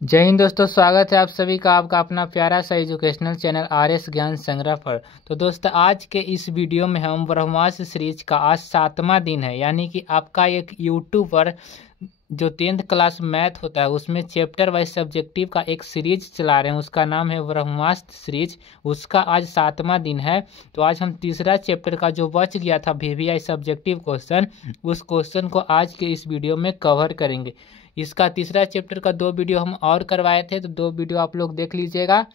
जय हिंद दोस्तों, स्वागत है आप सभी का आपका अपना प्यारा सा एजुकेशनल चैनल RS ज्ञान संग्रह पर। तो दोस्तों, आज के इस वीडियो में हम ब्रह्मास्त्र सीरीज का आज 7वां दिन है, यानी कि आपका एक यूट्यूब पर जो 10th क्लास मैथ होता है उसमें चैप्टर वाइज सब्जेक्टिव का एक सीरीज चला रहे हैं। उसका नाम है ब्रह्मास्त्र सीरीज। उसका आज 7वां दिन है। तो आज हम तीसरा चैप्टर का जो बच गया था VVI सब्जेक्टिव क्वेश्चन, उस क्वेश्चन को आज के इस वीडियो में कवर करेंगे। इसका तीसरा चैप्टर का 2 वीडियो हम और करवाए थे, तो 2 वीडियो आप लोग देख लीजिएगा।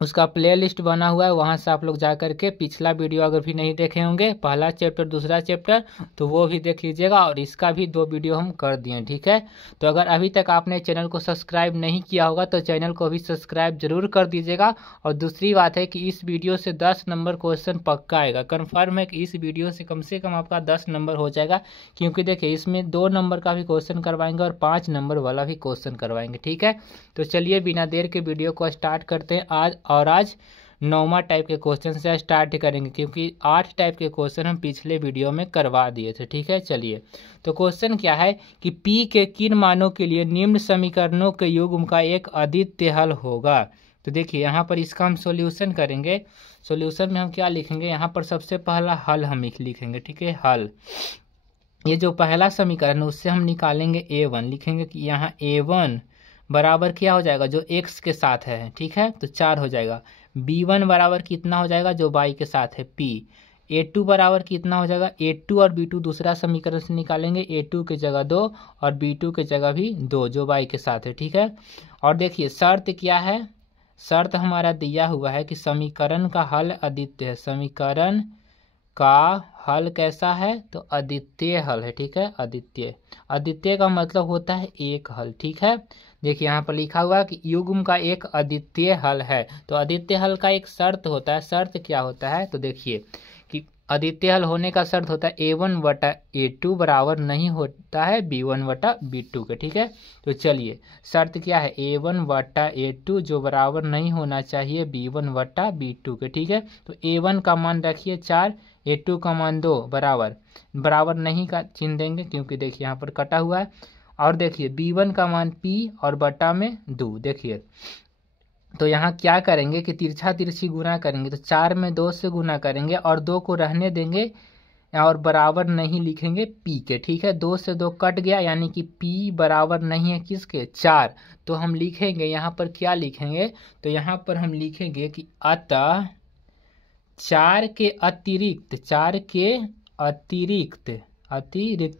उसका प्लेलिस्ट बना हुआ है, वहाँ से आप लोग जा करके पिछला वीडियो अगर भी नहीं देखे होंगे, पहला चैप्टर दूसरा चैप्टर, तो वो भी देख लीजिएगा। और इसका भी 2 वीडियो हम कर दिए, ठीक है। तो अगर अभी तक आपने चैनल को सब्सक्राइब नहीं किया होगा तो चैनल को भी सब्सक्राइब जरूर कर दीजिएगा। और दूसरी बात है कि इस वीडियो से 10 नंबर क्वेश्चन पक्का आएगा। कन्फर्म है कि इस वीडियो से कम आपका 10 नंबर हो जाएगा, क्योंकि देखिए इसमें 2 नंबर का भी क्वेश्चन करवाएंगे और 5 नंबर वाला भी क्वेश्चन करवाएंगे, ठीक है। तो चलिए बिना देर के वीडियो को स्टार्ट करते हैं आज 9वां टाइप के क्वेश्चन से स्टार्ट करेंगे, क्योंकि 8 टाइप के क्वेश्चन हम पिछले वीडियो में करवा दिए थे, ठीक है। चलिए, तो क्वेश्चन क्या है कि P के किन मानों के लिए निम्न समीकरणों के युग्म का एक अद्वितीय हल होगा। तो देखिए यहाँ पर इसका हम सॉल्यूशन करेंगे। सॉल्यूशन में हम क्या लिखेंगे, यहाँ पर सबसे पहला हल हम लिखेंगे, ठीक है। हल, ये जो पहला समीकरण है उससे हम निकालेंगे A1, लिखेंगे कि यहाँ A1 बराबर क्या हो जाएगा, जो x के साथ है, ठीक है, तो 4 हो जाएगा। B1 बराबर कितना हो जाएगा, जो y के साथ है P। A2 बराबर कितना हो जाएगा, A2 और B2 दूसरा समीकरण से निकालेंगे, A2 की जगह 2 और B2 की जगह भी 2, जो y के साथ है, ठीक है। और देखिए शर्त क्या है, शर्त हमारा दिया हुआ है कि समीकरण का हल अद्वितीय है। समीकरण का हल कैसा है, तो अद्वितीय हल है, ठीक है। अद्वितीय, अद्वितीय का मतलब होता है एक हल, ठीक है। देखिए यहाँ पर लिखा हुआ कि युग्म का एक अद्वितीय हल है। तो अद्वितीय हल का एक शर्त होता है। शर्त क्या होता है, तो देखिए कि अद्वितीय हल होने का शर्त होता है A1 बटा A2 बराबर नहीं होता है B1 बटा B2 के, ठीक है। तो चलिए, शर्त क्या है, A1 बटा A2 जो बराबर नहीं होना चाहिए B1 बटा B2 के, ठीक है। तो A1 का मान रखिए 4, A2 का मान 2, बराबर नहीं का चिन्ह देंगे, क्योंकि देखिए यहाँ पर कटा हुआ है। और देखिए B1 का मान P और बटा में 2। देखिए तो यहाँ क्या करेंगे कि तिरछा तिरछी गुना करेंगे, तो 4 में 2 से गुना करेंगे और 2 को रहने देंगे और बराबर नहीं लिखेंगे P के, ठीक है। 2 से 2 कट गया, यानी कि P बराबर नहीं है किसके, 4। तो हम लिखेंगे यहाँ पर क्या लिखेंगे, तो यहाँ पर हम लिखेंगे कि अतः 4 के अतिरिक्त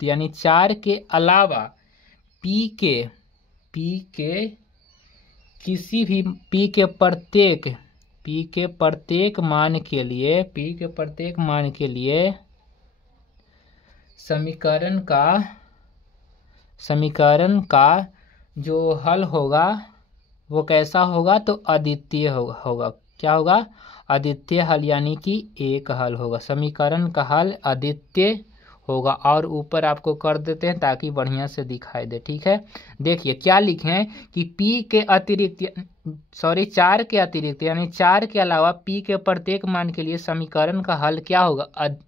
यानी 4 के अलावा P के किसी भी P के प्रत्येक मान के लिए समीकरण का जो हल होगा वो कैसा होगा, तो अद्वितीय होगा। क्या होगा, अद्वितीय हल, यानी कि एक हल होगा। समीकरण का हल अद्वितीय होगा। और ऊपर आपको कर देते हैं ताकि बढ़िया से दिखाई दे, ठीक है। देखिए क्या लिखे हैं कि P के अतिरिक्त 4 के अतिरिक्त यानी 4 के अलावा P के प्रत्येक मान के लिए समीकरण का हल क्या होगा,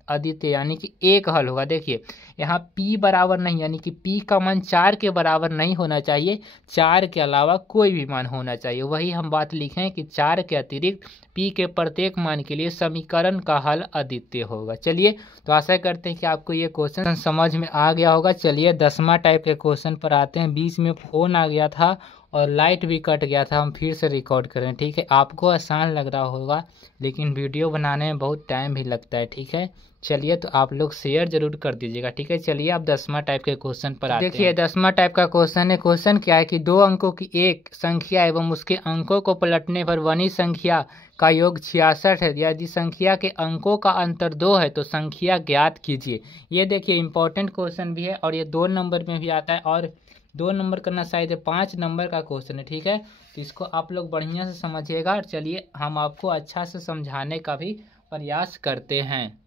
अद्वितीय, यानी कि एक हल होगा। देखिए यहाँ P बराबर नहीं, यानी कि P का मान 4 के बराबर नहीं होना चाहिए, 4 के अलावा कोई भी मान होना चाहिए। वही हम बात लिखें कि 4 के अतिरिक्त P के प्रत्येक मान के लिए समीकरण का हल अद्वितीय होगा। चलिए, तो आशा करते हैं कि आपको ये क्वेश्चन समझ में आ गया होगा। चलिए 10वां टाइप के क्वेश्चन पर आते हैं। बीच में फ़ोन आ गया था और लाइट भी कट गया था, हम फिर से रिकॉर्ड करें, ठीक है। आपको आसान लग रहा होगा, लेकिन वीडियो बनाने में बहुत टाइम भी लगता है, ठीक है। चलिए, तो आप लोग शेयर जरूर कर दीजिएगा, ठीक है। चलिए आप 10वां टाइप के क्वेश्चन पर आते हैं। देखिए 10वां टाइप का क्वेश्चन है। क्वेश्चन क्या है कि 2 अंकों की एक संख्या एवं उसके अंकों को पलटने पर बनी संख्या का योग 66 है। यदि संख्या के अंकों का अंतर 2 है तो संख्या ज्ञात कीजिए। ये देखिए इंपॉर्टेंट क्वेश्चन भी है और ये 2 नंबर में भी आता है, और 2 नंबर करना शायद 5 नंबर का क्वेश्चन है, ठीक है। तो इसको आप लोग बढ़िया से समझिएगा। और चलिए हम आपको अच्छा से समझाने का भी प्रयास करते हैं।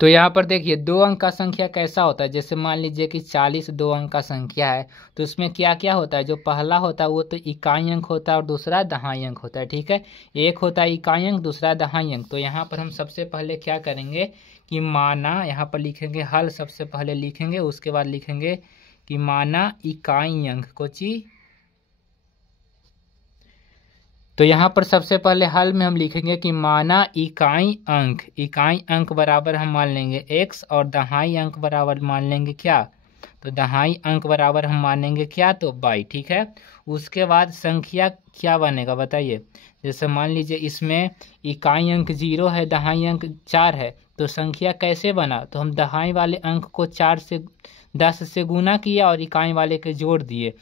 तो यहाँ पर देखिए 2 अंक का संख्या कैसा होता है, जैसे मान लीजिए कि 40 2 अंक का संख्या है, तो उसमें क्या क्या होता है, जो पहला होता है वो तो इकाई अंक होता है और दूसरा दहाई अंक होता है, ठीक है। एक होता है इकाई अंक, दूसरा दहाई अंक। तो यहाँ पर हम सबसे पहले क्या करेंगे कि माना, यहाँ पर लिखेंगे हल, सबसे पहले लिखेंगे, उसके बाद लिखेंगे कि माना इकाई अंक, कोची तो यहाँ पर सबसे पहले हल में हम लिखेंगे कि माना इकाई अंक बराबर हम मान लेंगे x और दहाई अंक बराबर मान लेंगे क्या, तो दहाई अंक बराबर हम मानेंगे क्या, तो y। ठीक है, उसके बाद संख्या क्या बनेगा बताइए। जैसे मान लीजिए इसमें इकाई अंक 0 है, दहाई अंक 4 है, तो संख्या कैसे बना, तो हम दहाई वाले अंक को 10 से गुना किया और इकाई वाले के जोड़ दिए,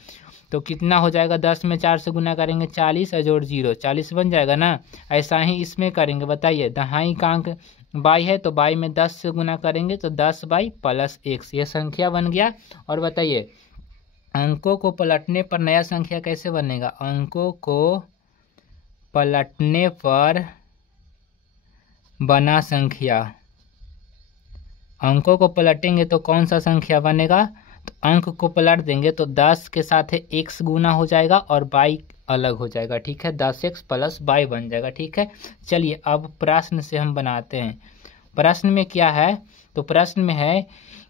तो कितना हो जाएगा, 10 में 4 से गुना करेंगे 40 और जोड़ 0 40 बन जाएगा ना। ऐसा ही इसमें करेंगे, बताइए दहाई का अंक बाई है तो बाई में 10 से गुना करेंगे तो 10 बाई प्लस x, ये संख्या बन गया। और बताइए अंकों को पलटने पर नया संख्या कैसे बनेगा, अंकों को पलटने पर बना संख्या, अंकों को पलटेंगे तो कौन सा संख्या बनेगा, तो अंक को पलट देंगे तो 10 के साथ x गुना हो जाएगा और y अलग हो जाएगा। ठीक है, 10x प्लस y बन जाएगा। ठीक है, चलिए अब प्रश्न से हम बनाते हैं। प्रश्न में क्या है, तो प्रश्न में है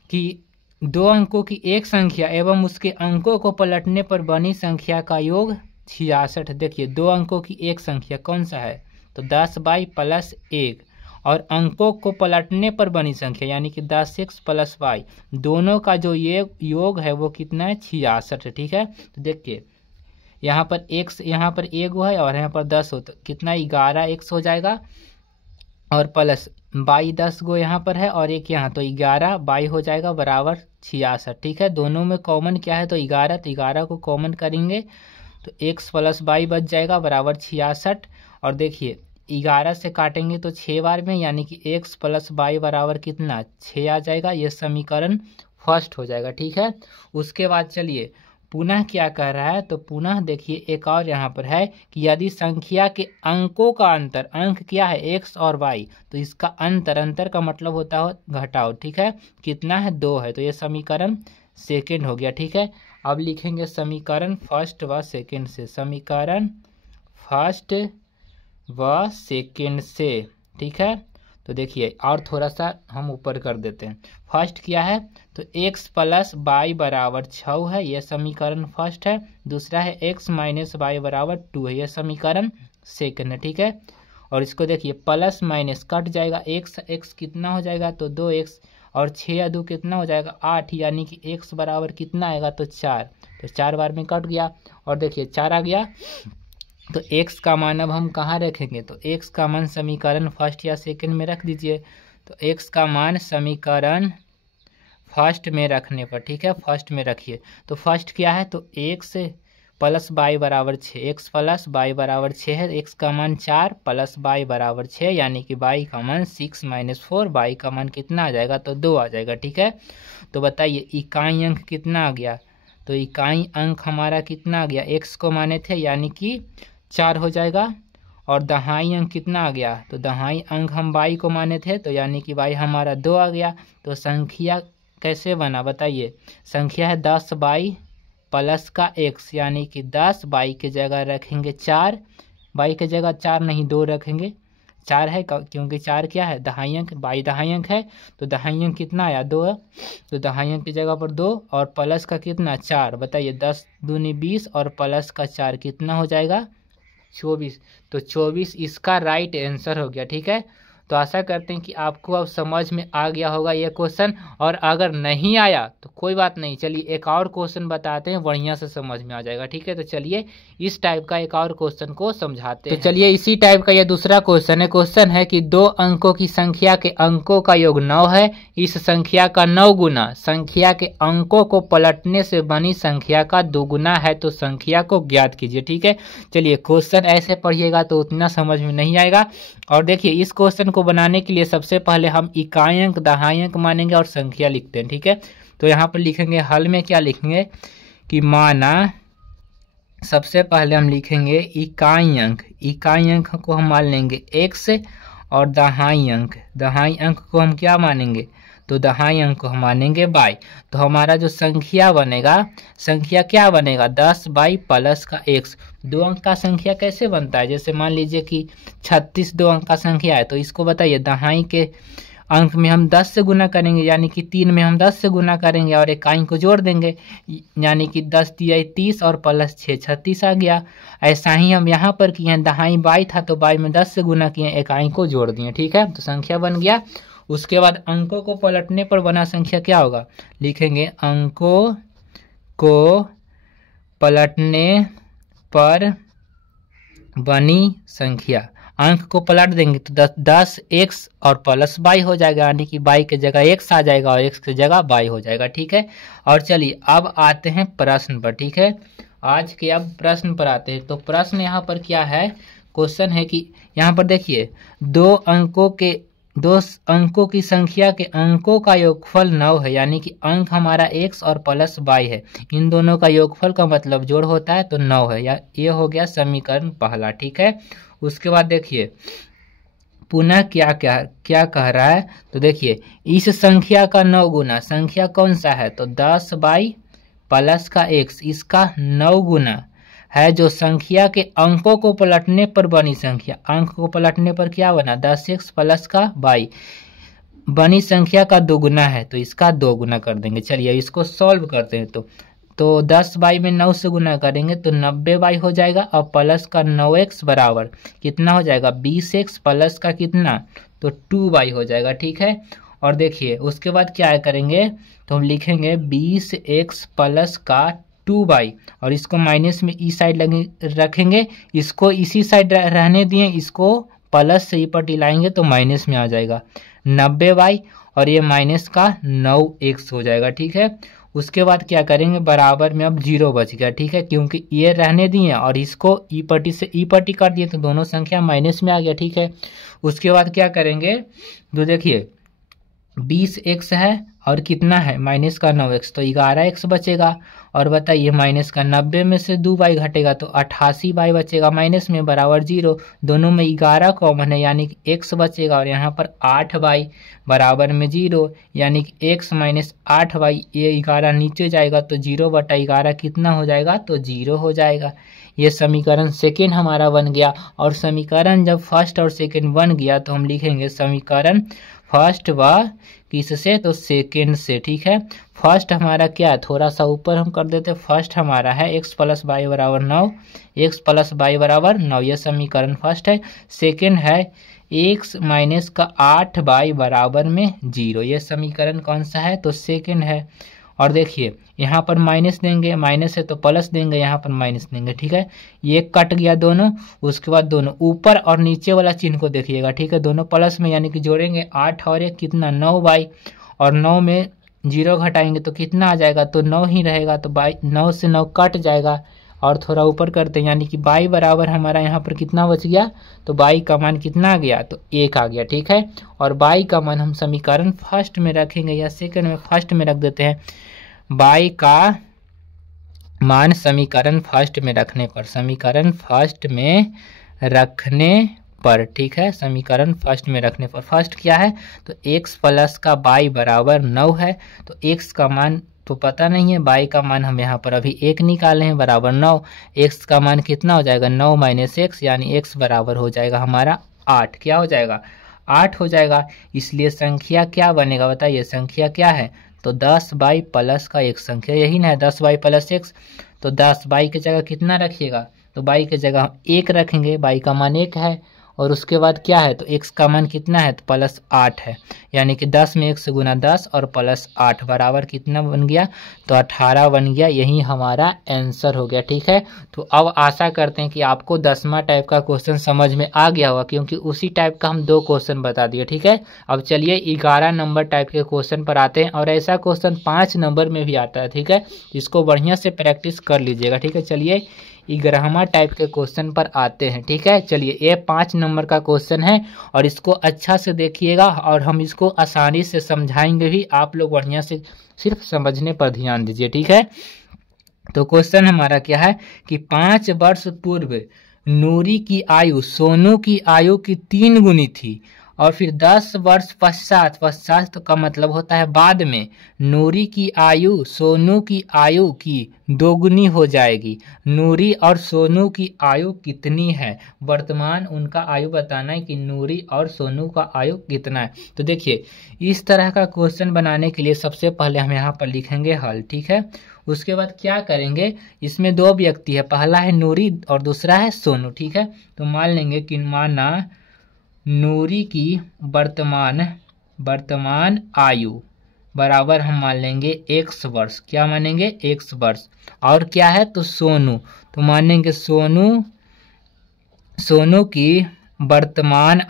कि दो अंकों की एक संख्या एवं उसके अंकों को पलटने पर बनी संख्या का योग 66। देखिए दो अंकों की एक संख्या कौन सा है, तो 10y प्लस 1 और अंकों को पलटने पर बनी संख्या यानी कि 10x प्लस y, दोनों का जो ये योग है वो कितना है, 66। ठीक है, तो देखिए यहाँ पर x यहाँ पर 1 है और यहाँ पर 10 हो तो कितना 11x हो जाएगा और प्लस y 10 गो यहाँ पर है और एक यहाँ, तो 11 y हो जाएगा बराबर 66। ठीक है, दोनों में कॉमन क्या है, तो 11, तो 11 को कॉमन करेंगे तो x प्लस y बच जाएगा बराबर 66। और देखिए 11 से काटेंगे तो 6 बार में यानी कि x प्लस y बराबर कितना 6 आ जाएगा, ये समीकरण फर्स्ट हो जाएगा। ठीक है, उसके बाद चलिए पुनः क्या कह रहा है, तो पुनः देखिए एक और यहाँ पर है कि यदि संख्या के अंकों का अंतर, अंक क्या है x और y, तो इसका अंतर का मतलब होता है घटाओ। ठीक है, कितना है 2 है, तो ये समीकरण सेकेंड हो गया। ठीक है, अब लिखेंगे समीकरण फर्स्ट व सेकेंड से, समीकरण फर्स्ट व सेकेंड से। ठीक है, तो देखिए और थोड़ा सा हम ऊपर कर देते हैं। फर्स्ट क्या है, तो x प्लस y बराबर 6 है, यह समीकरण फर्स्ट है। दूसरा है x माइनस y बराबर 2 है, यह समीकरण सेकेंड है। ठीक है, और इसको देखिए प्लस माइनस कट जाएगा, x कितना हो जाएगा, तो 2x और 6 या 2 कितना हो जाएगा 8, यानी कि x बराबर कितना आएगा, तो 4, तो 4 बार में कट गया और देखिए 4 आ गया। तो x का मान अब हम कहाँ रखेंगे, तो x का मान समीकरण फर्स्ट या सेकंड में रख दीजिए। तो x का मान समीकरण फर्स्ट में रखने पर, ठीक है फर्स्ट में रखिए, तो फर्स्ट क्या है, तो x प्लस y बराबर 6, x प्लस y बराबर 6 है, x का मान 4 प्लस y बराबर 6 यानी कि y का मान 6 माइनस 4, y का मान कितना आ जाएगा, तो 2 आ जाएगा। ठीक है, तो बताइए इकाई अंक कितना आ गया, तो इकाई अंक हमारा कितना आ गया, x को माने थे यानी कि 4 हो जाएगा, और दहाई अंक कितना आ गया, तो दहाई अंक हम y को माने थे तो यानी कि y हमारा 2 आ गया। तो संख्या कैसे बना बताइए, संख्या है 10y प्लस का x यानी कि 10 y के जगह रखेंगे 4, y के जगह 4 नहीं 2 रखेंगे, 4 है क्योंकि 4 क्या है दहाई अंक, y दहाई अंक है तो दहाई अंक कितना आया 2 है, तो दहाई अंक की जगह पर 2 और प्लस का कितना 4, बताइए 10 दूनी 20 और प्लस का 4 कितना हो जाएगा 24, तो 24 इसका राइट आंसर हो गया। ठीक है, तो आशा करते हैं कि आपको अब समझ में आ गया होगा ये क्वेश्चन, और अगर नहीं आया तो कोई बात नहीं, चलिए एक और क्वेश्चन बताते हैं, बढ़िया से समझ में आ जाएगा। ठीक है, तो चलिए इस टाइप का एक और क्वेश्चन को समझाते हैं। तो चलिए इसी टाइप का ये दूसरा क्वेश्चन है। क्वेश्चन है कि 2 अंकों की संख्या के अंकों का योग 9 है, इस संख्या का 9 गुना संख्या के अंकों को पलटने से बनी संख्या का 2 गुना है, तो संख्या को ज्ञात कीजिए। ठीक है, चलिए क्वेश्चन ऐसे पढ़िएगा तो उतना समझ में नहीं आएगा। और देखिए इस क्वेश्चन को बनाने के लिए सबसे पहले हम इकाई अंक दहाई अंक मानेंगे और संख्या लिखते हैं। ठीक है, तो यहाँ पर लिखेंगे हल में क्या लिखेंगे कि माना, सबसे पहले हम लिखेंगे इकाई अंक को हम मान लेंगे x और दहाई अंक को हम क्या मानेंगे, तो दहाई अंक को हम मानेंगे y। तो हमारा जो संख्या बनेगा, संख्या क्या बनेगा 10y प्लस का x। 2 अंक का संख्या कैसे बनता है, जैसे मान लीजिए कि 36 2 अंक का संख्या है, तो इसको बताइए दहाई के अंक में हम 10 से गुना करेंगे, यानी कि 3 में हम 10 से गुना करेंगे और इकाई को जोड़ देंगे, यानी कि 10 तिया 30 और प्लस 6 36 आ गया। ऐसा ही हम यहाँ पर किए, दहाई बाई था तो बाई में 10 से गुना किए, इकाई को जोड़ दिए। ठीक है, तो संख्या बन गया। उसके बाद अंकों को पलटने पर बना संख्या क्या होगा, लिखेंगे अंकों को पलटने पर बनी संख्या। अंक को पलट देंगे तो 10 x और प्लस बाई हो जाएगा, यानी कि बाई के जगह x आ जाएगा और x की जगह बाई हो जाएगा। ठीक है, और चलिए अब आते हैं प्रश्न पर। ठीक है, आज के अब प्रश्न पर आते हैं। तो प्रश्न यहाँ पर क्या है, क्वेश्चन है कि यहाँ पर देखिए दो अंकों की संख्या के अंकों का योगफल 9 है, यानी कि अंक हमारा x और प्लस बाई है, इन दोनों का योगफल का मतलब जोड़ होता है तो 9 है, या ये हो गया समीकरण पहला। ठीक है, उसके बाद देखिए पुनः क्या कह रहा है, तो देखिए इस संख्या का 9 गुना, संख्या कौन सा है, तो 10 बाई प्लस का x, इसका 9 गुना है जो संख्या के अंकों को पलटने पर बनी संख्या। अंक को पलटने पर क्या बना, 10x प्लस का बाई, बनी संख्या का 2 गुना है तो इसका 2 गुना कर देंगे। चलिए इसको सॉल्व करते हैं। तो 10 बाई में 9 से गुना करेंगे तो 90 बाई हो जाएगा, और प्लस का 9x बराबर कितना हो जाएगा, 20x प्लस का कितना, तो 2 बाई हो जाएगा। ठीक है, और देखिए उसके बाद क्या करेंगे, तो हम लिखेंगे 20x प्लस का 2 बाई, और इसको माइनस में ई साइड रखेंगे, इसको इसी साइड रहने दिए, इसको प्लस से ई पर लाएंगे तो माइनस में आ जाएगा 90 बाई, और ये माइनस का 9x हो जाएगा। ठीक है, उसके बाद क्या करेंगे, बराबर में अब 0 बच गया। ठीक है, क्योंकि ये रहने दिए और इसको ई पट्टी से ई पट्टी कर दिए तो दोनों संख्या माइनस में आ गया। ठीक है, उसके बाद क्या करेंगे, तो देखिए 20x है और कितना है माइनस का 9x, तो 11x बचेगा, और बताइए माइनस का 90 में से 2 बाई घटेगा तो 88 बाई बचेगा माइनस में, बराबर 0, दोनों में 11 कॉमन है यानी कि x बचेगा, और यहाँ पर 8 बाई बराबर में 0, यानी कि x माइनस 8 बाई, ये 11 नीचे जाएगा तो 0/11 कितना हो जाएगा, तो 0 हो जाएगा। ये समीकरण सेकेंड हमारा बन गया। और समीकरण जब फर्स्ट और सेकेंड बन गया तो हम लिखेंगे समीकरण फर्स्ट व किससे, तो सेकेंड से। ठीक है, फर्स्ट हमारा क्या है, थोड़ा सा ऊपर हम कर देते, फर्स्ट हमारा है x प्लस बाई बराबर 9, x प्लस बाई बराबर 9, यह समीकरण फर्स्ट है। सेकेंड है x माइनस का 8 बाई बराबर में 0, यह समीकरण कौन सा है, तो सेकेंड है। और देखिए यहाँ पर माइनस देंगे, माइनस है तो प्लस देंगे, यहाँ पर माइनस देंगे। ठीक है, ये कट गया दोनों, उसके बाद दोनों ऊपर और नीचे वाला चिन्ह को देखिएगा। ठीक है, दोनों प्लस में यानी कि जोड़ेंगे 8 और 1 कितना 9 बाई, और 9 में 0 घटाएंगे तो कितना आ जाएगा, तो 9 ही रहेगा, तो बाई 9 से 9 कट जाएगा, और थोड़ा ऊपर करते हैं यानी कि बाई बराबर हमारा यहाँ पर कितना बच गया, तो बाई का मान कितना आ गया, तो 1 आ गया। ठीक है, और बाई का मान हम समीकरण फर्स्ट में रखेंगे या सेकेंड में, फर्स्ट में रख देते हैं, बाई का मान समीकरण फर्स्ट में रखने पर, समीकरण फर्स्ट में रखने पर। ठीक है, समीकरण फर्स्ट में रखने पर, फर्स्ट क्या है, तो x प्लस का बाई बराबर 9 है, तो x का मान तो पता नहीं है, बाई का मान हम यहाँ पर अभी 1 निकाले हैं बराबर 9, x का मान कितना हो जाएगा, 9 माइनस x, यानी x बराबर हो जाएगा हमारा 8, क्या हो जाएगा, 8 हो जाएगा। इसलिए संख्या क्या बनेगा, बताइए संख्या क्या है, तो 10 बाई प्लस का एक संख्या, यही ना है 10 बाई प्लस x, तो 10 बाई की जगह कितना रखिएगा, तो बाई की जगह 1 रखेंगे, बाई का मान 1 है, और उसके बाद क्या है, तो x का मान कितना है, तो प्लस 8 है, यानी कि 10 में 1 से गुना 10 और प्लस 8 बराबर कितना बन गया, तो 18 बन गया। यही हमारा आंसर हो गया। ठीक है, तो अब आशा करते हैं कि आपको 10वां टाइप का क्वेश्चन समझ में आ गया होगा, क्योंकि उसी टाइप का हम 2 क्वेश्चन बता दिए। ठीक है, अब चलिए 11 नंबर टाइप के क्वेश्चन पर आते हैं, और ऐसा क्वेश्चन 5 नंबर में भी आता है। ठीक है, इसको बढ़िया से प्रैक्टिस कर लीजिएगा। ठीक है, चलिए 11वां टाइप के क्वेश्चन पर आते हैं। ठीक है, चलिए ये 5 नंबर का क्वेश्चन है, और इसको अच्छा से देखिएगा, और हम इसको आसानी से समझाएंगे भी, आप लोग बढ़िया से सिर्फ समझने पर ध्यान दीजिए। ठीक है, तो क्वेश्चन हमारा क्या है कि 5 वर्ष पूर्व नूरी की आयु सोनू की आयु की 3 गुनी थी, और फिर 10 वर्ष पश्चात, पश्चात का मतलब होता है बाद में, नूरी की आयु सोनू की आयु की दोगुनी हो जाएगी। नूरी और सोनू की आयु कितनी है, वर्तमान उनका आयु बताना है कि नूरी और सोनू का आयु कितना है। तो देखिए इस तरह का क्वेश्चन बनाने के लिए सबसे पहले हम यहाँ पर लिखेंगे हल, ठीक है। उसके बाद क्या करेंगे, इसमें दो व्यक्ति है, पहला है नूरी और दूसरा है सोनू, ठीक है। तो मान लेंगे कि माना नूरी की वर्तमान आयु बराबर हम मान लेंगे x वर्ष, क्या मानेंगे x वर्ष, और क्या है तो सोनू, तो मानेंगे सोनू की वर्तमान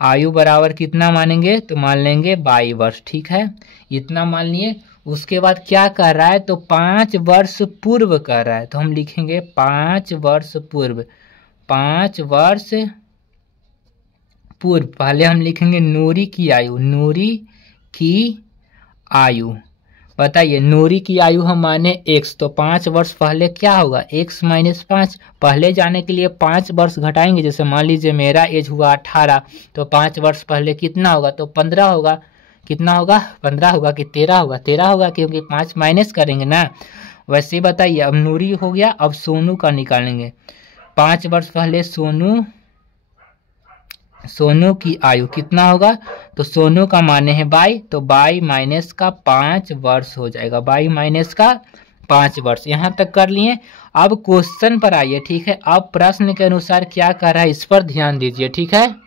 आयु बराबर कितना मानेंगे, तो मान लेंगे 22 वर्ष, ठीक है। इतना मान लिए। उसके बाद क्या कर रहा है, तो 5 वर्ष पूर्व कर रहा है, तो हम लिखेंगे 5 वर्ष पूर्व, 5 वर्ष पूर्व। पहले हम लिखेंगे नूरी की आयु, बताइए नूरी की आयु हम माने x, तो 5 वर्ष पहले क्या होगा, x माइनस 5, पहले जाने के लिए 5 वर्ष घटाएंगे। जैसे मान लीजिए मेरा एज हुआ 18, तो 5 वर्ष पहले कितना होगा, तो 15 होगा, कितना होगा 15 होगा कि 13 होगा, 13 होगा क्योंकि 5 माइनस करेंगे ना। वैसे ही बताइए, अब नूरी हो गया, अब सोनू का निकालेंगे। 5 वर्ष पहले सोनू की आयु कितना होगा, तो सोनू का माने है 22, तो 22 माइनस का 5 वर्ष हो जाएगा, 22 माइनस का 5 वर्ष। यहाँ तक कर लिए। अब क्वेश्चन पर आइए, ठीक है। अब प्रश्न के अनुसार क्या कर रहा है इस पर ध्यान दीजिए, ठीक है।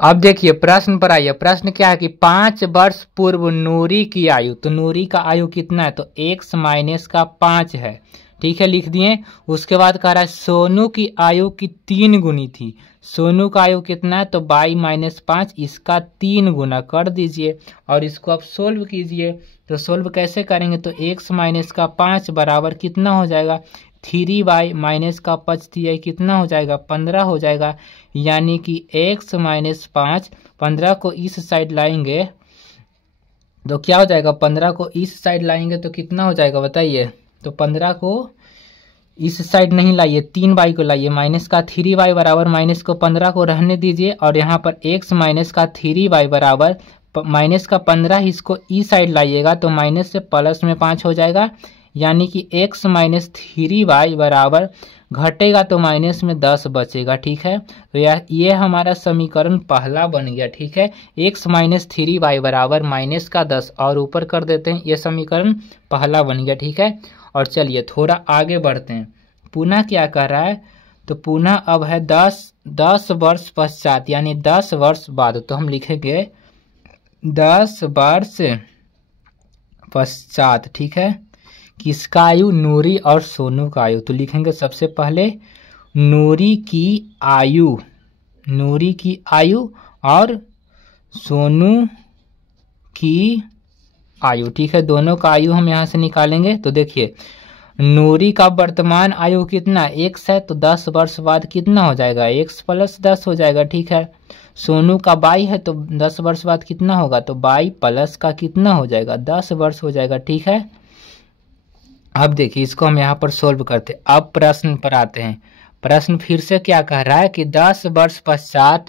अब देखिए प्रश्न पर आइए। प्रश्न क्या है कि 5 वर्ष पूर्व नूरी की आयु, तो नूरी का आयु कितना है, तो x माइनस का 5 है, ठीक है, लिख दिए। उसके बाद कह रहा है सोनू की आयु की 3 गुनी थी, सोनू का आयु कितना है, तो 22 माइनस 5, इसका 3 गुना कर दीजिए और इसको आप सोल्व कीजिए। तो सोल्व कैसे करेंगे, तो x माइनस का 5 बराबर कितना हो जाएगा, 3y माइनस का 5 कितना हो जाएगा, 15 हो जाएगा। यानी कि x माइनस 5, 15 को इस साइड लाएंगे तो क्या हो जाएगा, 15 को इस साइड लाएंगे तो कितना हो जाएगा बताइए, तो 15 को इस साइड नहीं लाइए, 3y को लाइए, माइनस का 3y बराबर, माइनस को 15 को रहने दीजिए और यहाँ पर x माइनस का 3y बराबर माइनस का 15, इसको इस साइड लाइएगा तो माइनस से प्लस में 5 हो जाएगा। यानी कि x माइनस 3y बराबर घटेगा तो माइनस में 10 बचेगा, ठीक है। तो ये हमारा समीकरण पहला बन गया, ठीक है। x माइनस 3y बराबर माइनस का 10 और ऊपर कर देते हैं, ये समीकरण पहला बन गया, ठीक है। और चलिए थोड़ा आगे बढ़ते हैं। पुनः क्या कर रहा है, तो पुनः अब है 10 वर्ष पश्चात, यानी 10 वर्ष बाद, तो हम लिखेंगे 10 वर्ष पश्चात, ठीक है। किसका आयु, नूरी और सोनू का आयु। तो लिखेंगे सबसे पहले नूरी की आयु और सोनू की आयु, ठीक है। दोनों का आयु हम यहाँ से निकालेंगे। तो देखिए नूरी का वर्तमान आयु कितना x है, तो 10 वर्ष बाद कितना हो जाएगा, x प्लस 10 हो जाएगा, ठीक है। सोनू का 22 है, तो 10 वर्ष बाद कितना होगा, तो 22 प्लस का कितना हो जाएगा, 10 वर्ष हो जाएगा, ठीक है। अब देखिए इसको हम यहाँ पर सोल्व करते हैं। अब प्रश्न पर आते हैं। प्रश्न फिर से क्या कह रहा है कि 10 वर्ष पश्चात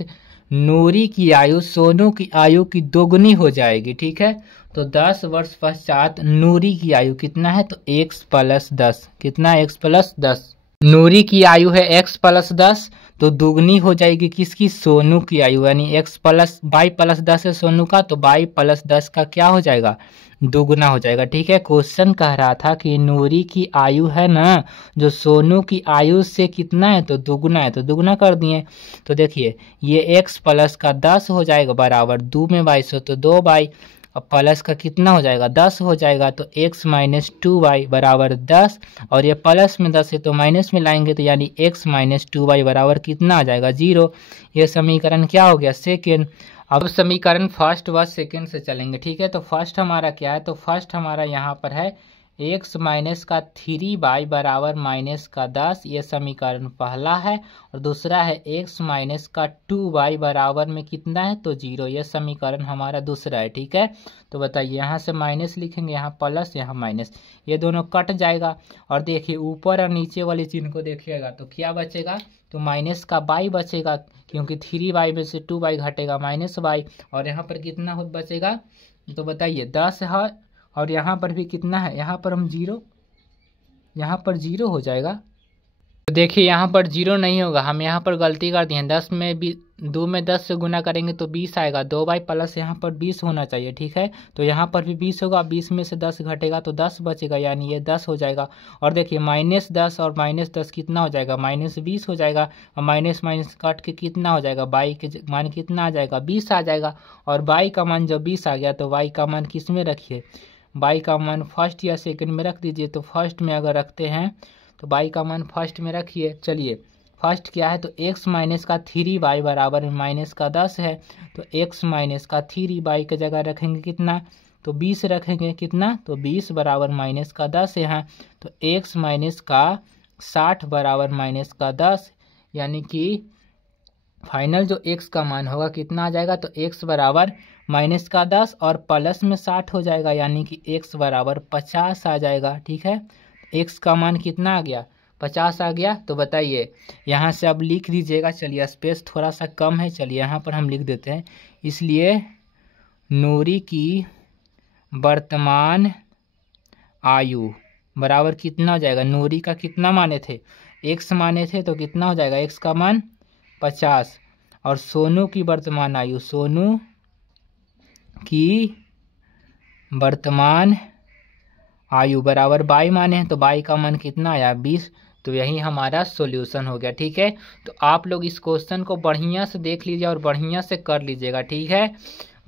नूरी की आयु सोनू की आयु की दोगुनी हो जाएगी, ठीक है। तो 10 वर्ष पश्चात नूरी की आयु कितना है, तो x प्लस 10, कितना x प्लस 10, नूरी की आयु है x प्लस 10, तो दुगनी हो जाएगी किसकी, सोनू की आयु, यानी x प्लस 22 प्लस 10 है सोनू का, तो 22 प्लस 10 का क्या हो जाएगा, दुगुना हो जाएगा, ठीक है। क्वेश्चन कह रहा था कि नूरी की आयु है ना जो सोनू की आयु से कितना है, तो दुगुना है, तो दुगुना कर दिए। तो देखिए ये x प्लस का 10 हो जाएगा बराबर 2 में 22 हो तो 2y, अब प्लस का कितना हो जाएगा 10 हो जाएगा, तो x माइनस 2y बराबर 10, और ये प्लस में 10 है तो माइनस में लाएंगे तो यानी x माइनस 2y बराबर कितना आ जाएगा 0। ये समीकरण क्या हो गया, सेकेंड। अब समीकरण फर्स्ट व सेकेंड से चलेंगे, ठीक है। तो फर्स्ट हमारा क्या है, तो फर्स्ट हमारा यहाँ पर है एक्स माइनस का 3y बराबर माइनस का 10, ये समीकरण पहला है। और दूसरा है एक्स माइनस का 2y बराबर में कितना है तो 0, ये समीकरण हमारा दूसरा है। ठीक है, तो बताइए यहाँ से माइनस लिखेंगे, यहाँ प्लस यहाँ माइनस, ये दोनों कट जाएगा। और देखिए ऊपर और नीचे वाले चिन्ह को देखिएगा तो क्या बचेगा, तो माइनस का y बचेगा, क्योंकि 3y में से 2y घटेगा माइनस y। और यहाँ पर कितना बचेगा तो बताइए 10 है। और यहाँ पर भी कितना है, यहाँ पर हम 0, यहाँ पर 0 हो जाएगा। तो देखिए यहाँ पर 0 नहीं होगा, हम यहाँ पर गलती कर दिए हैं। 10 में 2 में 10 से गुना करेंगे तो 20 आएगा, 2y प्लस यहाँ पर 20 होना चाहिए। ठीक है, तो यहाँ पर भी 20 होगा, 20 में से 10 घटेगा तो 10 बचेगा, यानी ये 10 हो जाएगा। और देखिए -10 और -10 कितना हो जाएगा, -20 हो जाएगा। और माइनस माइनस काट के कितना हो जाएगा, y के मान कितना आ जाएगा, 20 आ जाएगा। और y का मान जब 20 आ गया तो y का मान किस में रखिए, y का मान फर्स्ट या सेकंड में रख दीजिए। तो फर्स्ट में अगर रखते हैं तो y का मान फर्स्ट में रखिए। चलिए फर्स्ट क्या है, तो x माइनस का 3y बराबर में माइनस का 10 है, तो x माइनस का 3y की जगह रखेंगे कितना, तो 20 रखेंगे, कितना तो 20 बराबर माइनस का 10 है यहाँ। तो x माइनस का 60 बराबर माइनस का 10, यानी कि फाइनल जो x का मान होगा कितना आ जाएगा, तो x बराबर माइनस का 10 और प्लस में 60 हो जाएगा, यानी कि x बराबर 50 आ जाएगा। ठीक है, x का मान कितना आ गया, 50 आ गया। तो बताइए यहाँ से अब लिख दीजिएगा। चलिए स्पेस थोड़ा सा कम है, चलिए यहाँ पर हम लिख देते हैं। इसलिए नूरी की वर्तमान आयु बराबर कितना हो जाएगा, नूरी का कितना माने थे, x माने थे, तो कितना हो जाएगा, x का मान 50। और सोनू की वर्तमान आयु, सोनू की वर्तमान आयु बराबर y माने हैं, तो y का मान कितना आया, 20। तो यही हमारा सॉल्यूशन हो गया। ठीक है, तो आप लोग इस क्वेश्चन को बढ़िया से देख लीजिए और बढ़िया से कर लीजिएगा। ठीक है,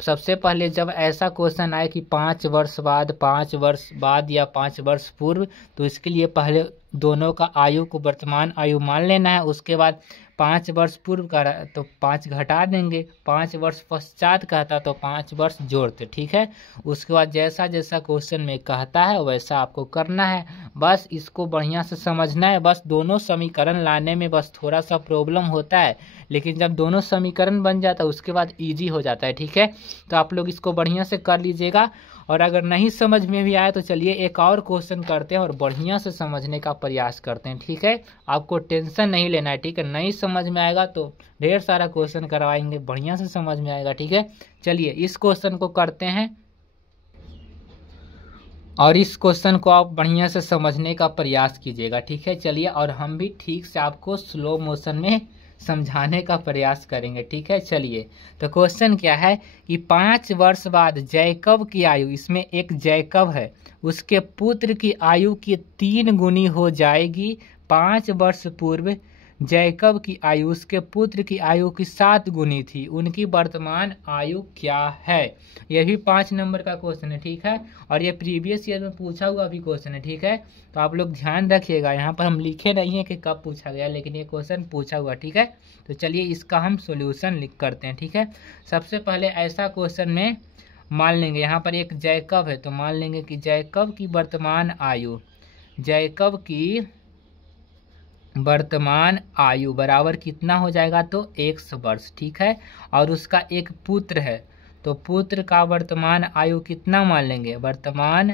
सबसे पहले जब ऐसा क्वेश्चन आए कि 5 वर्ष बाद, 5 वर्ष बाद या 5 वर्ष पूर्व, तो इसके लिए पहले दोनों का आयु को वर्तमान आयु मान लेना है। उसके बाद 5 वर्ष पूर्व का तो 5 घटा देंगे, 5 वर्ष पश्चात कहता तो 5 वर्ष जोड़ते। ठीक है, उसके बाद जैसा जैसा क्वेश्चन में कहता है वैसा आपको करना है, बस इसको बढ़िया से समझना है। बस दोनों समीकरण लाने में बस थोड़ा सा प्रॉब्लम होता है, लेकिन जब दोनों समीकरण बन जाता है उसके बाद ईजी हो जाता है। ठीक है, तो आप लोग इसको बढ़िया से कर लीजिएगा। और अगर नहीं समझ में भी आए तो चलिए एक और क्वेश्चन करते हैं और बढ़िया से समझने का प्रयास करते हैं। ठीक है, आपको टेंशन नहीं लेना है। ठीक है, नहीं समझ में आएगा तो ढेर सारा क्वेश्चन करवाएंगे, बढ़िया से समझ में आएगा। ठीक है, चलिए इस क्वेश्चन को करते हैं और इस क्वेश्चन को आप बढ़िया से समझने का प्रयास कीजिएगा। ठीक है, चलिए, और हम भी ठीक से आपको स्लो मोशन में समझाने का प्रयास करेंगे। ठीक है, चलिए, तो क्वेश्चन क्या है कि 5 वर्ष बाद जैकब की आयु, इसमें एक जैकब है, उसके पुत्र की आयु की 3 गुनी हो जाएगी। 5 वर्ष पूर्व जैकब की आयु उसके पुत्र की आयु की 7 गुनी थी, उनकी वर्तमान आयु क्या है। यह भी 5 नंबर का क्वेश्चन है। ठीक है, और ये प्रीवियस ईयर में पूछा हुआ भी क्वेश्चन है। ठीक है, तो आप लोग ध्यान रखिएगा, यहाँ पर हम लिखे नहीं है कि कब पूछा गया, लेकिन ये क्वेश्चन पूछा हुआ। ठीक है, तो चलिए इसका हम सोल्यूशन लिख करते हैं। ठीक है, सबसे पहले ऐसा क्वेश्चन में मान लेंगे, यहाँ पर एक जैकब है तो मान लेंगे कि जैकब की वर्तमान आयु, जैकब की वर्तमान आयु बराबर कितना हो जाएगा, तो 100 वर्ष। ठीक है, और उसका एक पुत्र है तो पुत्र का वर्तमान आयु कितना मान लेंगे, वर्तमान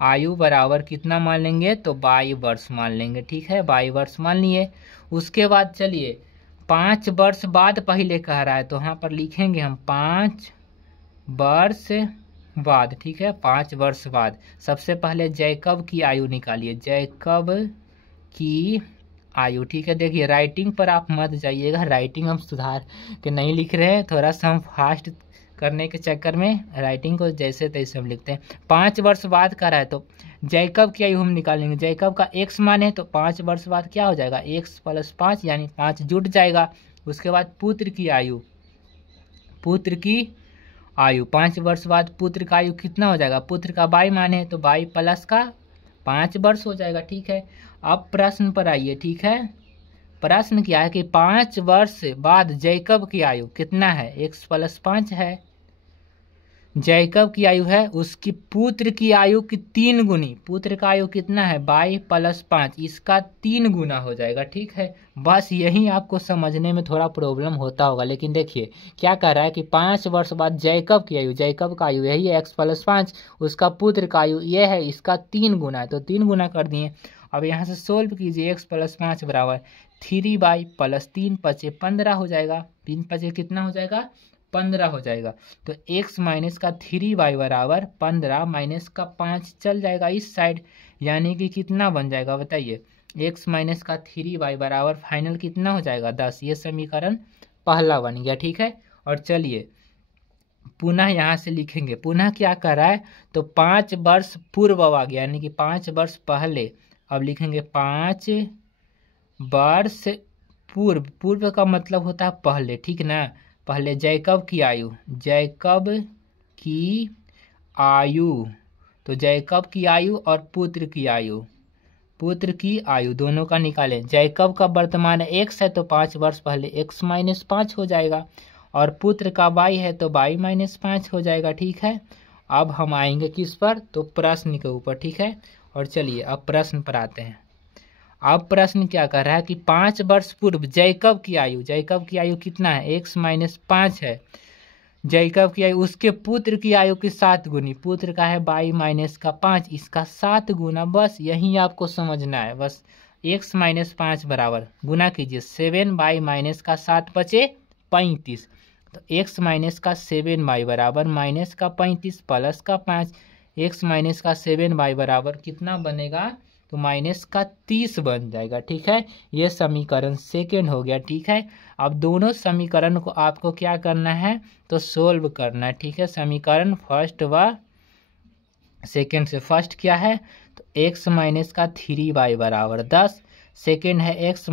आयु बराबर कितना मान लेंगे, तो 22 वर्ष मान लेंगे। ठीक है, 22 वर्ष मान लिए। उसके बाद चलिए 5 वर्ष बाद पहले कह रहा है तो यहाँ पर लिखेंगे हम 5 वर्ष बाद। ठीक है, 5 वर्ष बाद सबसे पहले जैकब की आयु निकालिए, जैकब की आयु। ठीक है, देखिए राइटिंग पर आप मत जाइएगा, राइटिंग हम सुधार के नहीं लिख रहे हैं, थोड़ा सा हम फास्ट करने के चक्कर में राइटिंग को जैसे तैसे हम लिखते हैं। 5 वर्ष बाद का रहा है तो जैकब की आयु हम निकालेंगे, जैकब का x मान है तो 5 वर्ष बाद क्या हो जाएगा, x + 5 यानी 5 जुट जाएगा। उसके बाद पुत्र की आयु, पुत्र की आयु 5 वर्ष बाद पुत्र का आयु कितना हो जाएगा, पुत्र का y मान है तो y प्लस का 5 वर्ष हो जाएगा। ठीक है, अब प्रश्न पर आइए। ठीक है, प्रश्न क्या है कि 5 वर्ष बाद जैकब की आयु कितना है, x + 5 है। जैकब की आयु है उसकी पुत्र की आयु की 3 गुनी। पुत्र का आयु कितना है 22 + 5, इसका 3 गुना हो जाएगा। ठीक है, बस यही आपको समझने में थोड़ा प्रॉब्लम होता होगा। लेकिन देखिए क्या कह रहा है कि 5 वर्ष बाद जैकब की आयु, जैकब का आयु यही है x + 5, उसका पुत्र का आयु ये है, इसका 3 गुना है, तो 3 गुना कर दिए। अब यहाँ से सोल्व कीजिए, x + 5 बराबर 3y + 3 × 5 = 15 हो जाएगा। 3 × 5 कितना हो जाएगा 15 हो जाएगा। तो x माइनस का 3y बराबर 15 माइनस का 5 चल जाएगा इस साइड, यानी कि कितना बन जाएगा बताइए। x माइनस का 3y बराबर फाइनल कितना हो जाएगा 10। ये समीकरण पहला बन गया। ठीक है, और चलिए पुनः यहाँ से लिखेंगे। पुनः क्या कर रहा है तो 5 वर्ष पूर्व आ गया, यानी कि 5 वर्ष पहले। अब लिखेंगे 5 वर्ष पूर्व। पूर्व का मतलब होता है पहले, ठीक ना। पहले जैकब की आयु, जैकब की आयु, तो जैकब की आयु और पुत्र की आयु, पुत्र की आयु दोनों का निकालें। जैकब का वर्तमान x है तो 5 वर्ष पहले x - 5 हो जाएगा, और पुत्र का y है तो y - 5 हो जाएगा। ठीक है, अब हम आएंगे किस पर तो प्रश्न के ऊपर। ठीक है, और चलिए अब प्रश्न पर आते हैं। अब प्रश्न क्या कर रहा है कि 5 वर्ष पूर्व जैकब की आयु, जैकब की आयु कितना है x - 5 है, जैकब की आयु उसके पुत्र की आयु की 7 गुनी, पुत्र का है y - 5, इसका 7 गुना। बस यही आपको समझना है। बस x - 5 बराबर गुना कीजिए 7y - 7 बचे 35, तो x - 7y बराबर -35 प्लस का 5, x - 7y बराबर कितना बनेगा तो -30 बन जाएगा। ठीक है, ये समीकरण सेकेंड हो गया। ठीक है, अब दोनों समीकरण को आपको क्या करना है तो सोल्व करना है। ठीक है, समीकरण फर्स्ट व सेकेंड से। फर्स्ट क्या है तो x - 3y बराबर 10, सेकेंड है x -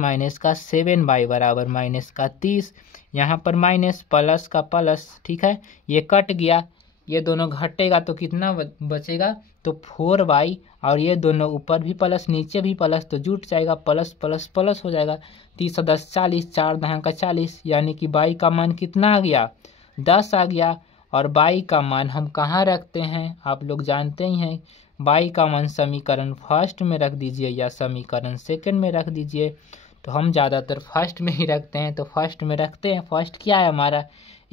7y बराबर -30। यहाँ पर माइनस प्लस का प्लस, ठीक है, ये कट गया, ये दोनों घटेगा तो कितना बचेगा तो 4y, और ये दोनों ऊपर भी प्लस नीचे भी प्लस तो जुट जाएगा, प्लस प्लस प्लस हो जाएगा। 30 × 10 = 40, 4 × 10 = 40, यानी कि y का मान कितना आ गया 10 आ गया। और y का मान हम कहाँ रखते हैं आप लोग जानते ही हैं, y का मान समीकरण फर्स्ट में रख दीजिए या समीकरण सेकंड में रख दीजिए। तो हम ज़्यादातर फर्स्ट में ही रखते हैं, तो फर्स्ट में रखते हैं। फर्स्ट क्या है हमारा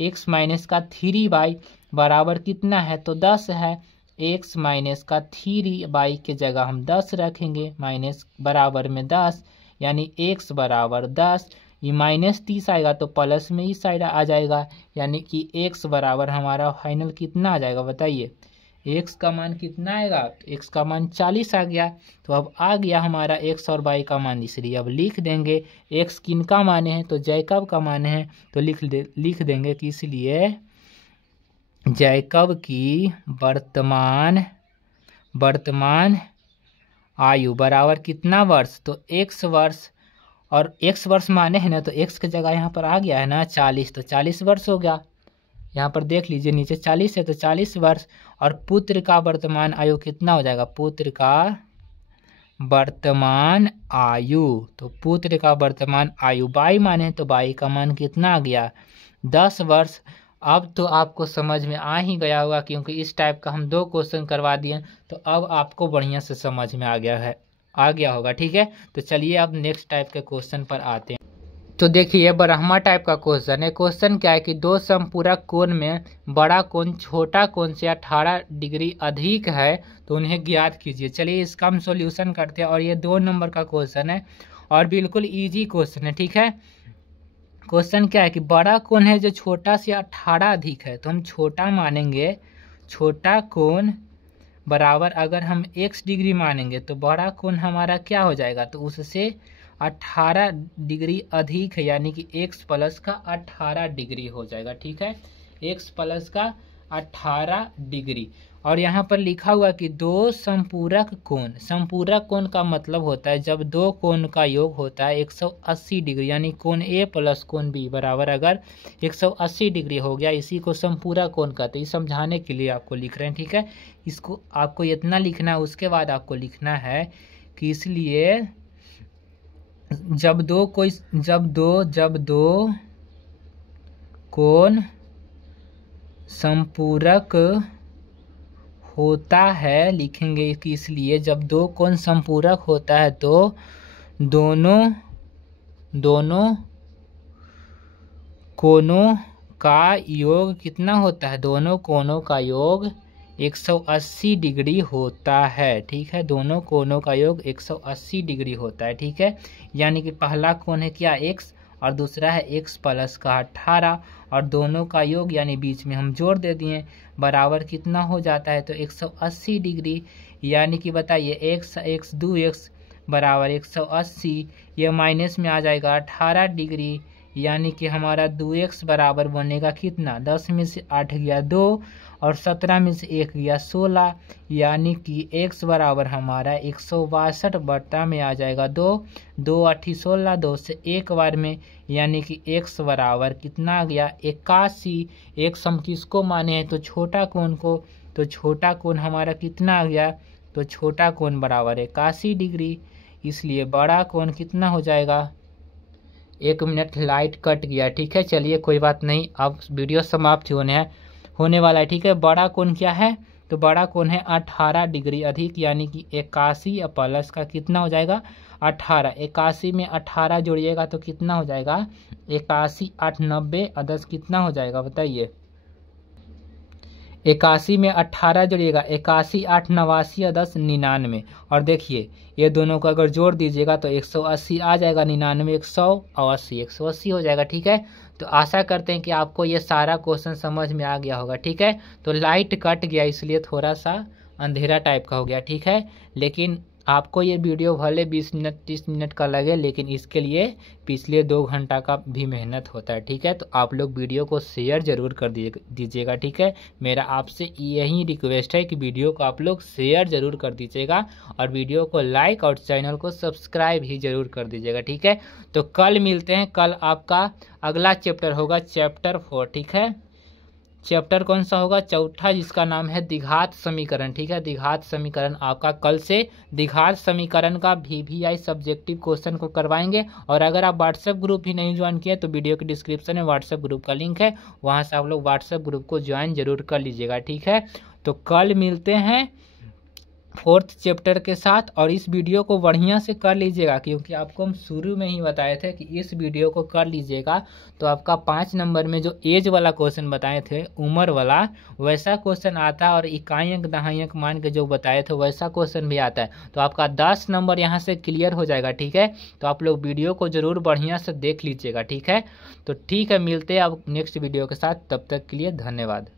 x - 3y बराबर कितना है तो 10 है। x - 3y के जगह हम 10 रखेंगे, माइनस बराबर में 10, यानी x बराबर 10। ये -30 आएगा तो प्लस में इस साइड आ जाएगा, यानी कि x बराबर हमारा फाइनल कितना आ जाएगा बताइए। x का मान कितना आएगा तो x का मान 40 आ गया। तो अब आ गया हमारा x और y का मान, इसलिए अब लिख देंगे x किन का माने हैं तो जैकब का माने हैं, तो लिख देंगे कि इसलिए जैकब की वर्तमान आयु बराबर कितना वर्ष तो x वर्ष, और x वर्ष माने हैं ना तो x की जगह यहाँ पर आ गया है ना 40, तो 40 वर्ष हो गया। यहाँ पर देख लीजिए नीचे 40 है तो 40 वर्ष। और पुत्र का वर्तमान आयु कितना हो जाएगा, पुत्र का वर्तमान आयु, तो पुत्र का वर्तमान आयु y माने तो y का मान कितना आ गया 10 वर्ष। अब तो आपको समझ में आ ही गया होगा, क्योंकि इस टाइप का हम 2 क्वेश्चन करवा दिए, तो अब आपको बढ़िया से समझ में आ गया होगा। ठीक है, तो चलिए अब नेक्स्ट टाइप के क्वेश्चन पर आते हैं। तो देखिए ब्रह्मा टाइप का क्वेश्चन है। क्वेश्चन क्या है कि 2 समपूरक कोण में बड़ा कोण छोटा कोण से 18 डिग्री अधिक है, तो उन्हें ज्ञात कीजिए। चलिए इसका हम सॉल्यूशन करते हैं, और ये 2 नंबर का क्वेश्चन है और बिल्कुल इजी क्वेश्चन है। ठीक है, क्वेश्चन क्या है कि बड़ा कोण है जो छोटा से 18 अधिक है, तो हम छोटा मानेंगे, छोटा कोण बराबर अगर हम x डिग्री मानेंगे तो बड़ा कोण हमारा क्या हो जाएगा तो उससे 18 डिग्री अधिक है, यानी कि x प्लस का 18 डिग्री हो जाएगा। ठीक है, x प्लस का 18 डिग्री। और यहाँ पर लिखा हुआ कि 2 संपूरक कोण, संपूरक कोण का मतलब होता है जब 2 कोण का योग होता है 180 डिग्री, यानी कोण A प्लस कोण B बराबर अगर 180 डिग्री हो गया, इसी को संपूरक कोण कहते हैं। समझाने के लिए आपको लिख रहे हैं। ठीक है, इसको आपको इतना लिखना है, उसके बाद आपको लिखना है कि इसलिए जब दो कोण संपूरक होता है, लिखेंगे कि इसलिए जब दो कोण संपूरक होता है तो दोनों कोणों का योग कितना होता है, दोनों कोणों का योग 180 डिग्री होता है। ठीक है, दोनों कोणों का योग 180 डिग्री होता है। ठीक है, यानी कि पहला कोण है क्या x और दूसरा है x प्लस का 18 और दोनों का योग यानी बीच में हम जोड़ दे दिए बराबर कितना हो जाता है तो 180 डिग्री। यानी कि बताइए x 2x बराबर 180, यह माइनस में आ जाएगा 18 डिग्री, यानी कि हमारा 2x बराबर बनेगा कितना, 10 में से 8 गया 2 और 17 में से 1 गया 16, यानी कि x बराबर हमारा 162 बट्टा में आ जाएगा 2 2 8 16, 2 से एक बार में, यानी कि x बराबर कितना आ गया 81। x हम किसको माने हैं तो छोटा कोण को, तो छोटा कोण हमारा कितना आ गया तो छोटा कोण बराबर 81 डिग्री, इसलिए बड़ा कोण कितना हो जाएगा। 1 मिनट लाइट कट गया। ठीक है, चलिए कोई बात नहीं, अब वीडियो समाप्त होने वाला है। ठीक है, बड़ा कोण क्या है तो बड़ा कोण है 18 डिग्री अधिक, यानी कि 81 प्लस का कितना हो जाएगा 18। 81 में 18 जोड़िएगा तो कितना हो जाएगा 81 8 90 10 कितना हो जाएगा बताइए। 81 में 18 जोड़िएगा 81 8 89 10 99, और देखिए ये दोनों को अगर जोड़ दीजिएगा तो 180 आ जाएगा, 99 100 और 80 180 हो जाएगा। ठीक है, तो आशा करते हैं कि आपको ये सारा क्वेश्चन समझ में आ गया होगा। ठीक है, तो लाइट कट गया इसलिए थोड़ा सा अंधेरा टाइप का हो गया। ठीक है, लेकिन आपको ये वीडियो भले 20 मिनट 30 मिनट का लगे, लेकिन इसके लिए पिछले 2 घंटा का भी मेहनत होता है। ठीक है, तो आप लोग वीडियो को शेयर जरूर कर दीजिएगा। ठीक है, मेरा आपसे यही रिक्वेस्ट है कि वीडियो को आप लोग शेयर जरूर कर दीजिएगा और वीडियो को लाइक और चैनल को सब्सक्राइब ही जरूर कर दीजिएगा। ठीक है, तो कल मिलते हैं, कल आपका अगला चैप्टर होगा चैप्टर 4। ठीक है, चैप्टर कौन सा होगा, चौथा, जिसका नाम है द्विघात समीकरण। ठीक है, द्विघात समीकरण आपका कल से द्विघात समीकरण का VVI सब्जेक्टिव क्वेश्चन को करवाएंगे। और अगर आप व्हाट्सएप ग्रुप भी नहीं ज्वाइन किए तो वीडियो के डिस्क्रिप्शन में व्हाट्सएप ग्रुप का लिंक है, वहां से आप लोग व्हाट्सएप ग्रुप को ज्वाइन जरूर कर लीजिएगा। ठीक है, तो कल मिलते हैं 4th चैप्टर के साथ, और इस वीडियो को बढ़िया से कर लीजिएगा क्योंकि आपको हम शुरू में ही बताए थे कि इस वीडियो को कर लीजिएगा तो आपका 5 नंबर में जो एज वाला क्वेश्चन बताए थे, उम्र वाला, वैसा क्वेश्चन आता है, और इकाई अंक दहाई अंक मान के जो बताए थे वैसा क्वेश्चन भी आता है, तो आपका 10 नंबर यहाँ से क्लियर हो जाएगा। ठीक है, तो आप लोग वीडियो को जरूर बढ़िया से देख लीजिएगा। ठीक है, तो ठीक है, मिलते हैं अब नेक्स्ट वीडियो के साथ, तब तक के लिए धन्यवाद।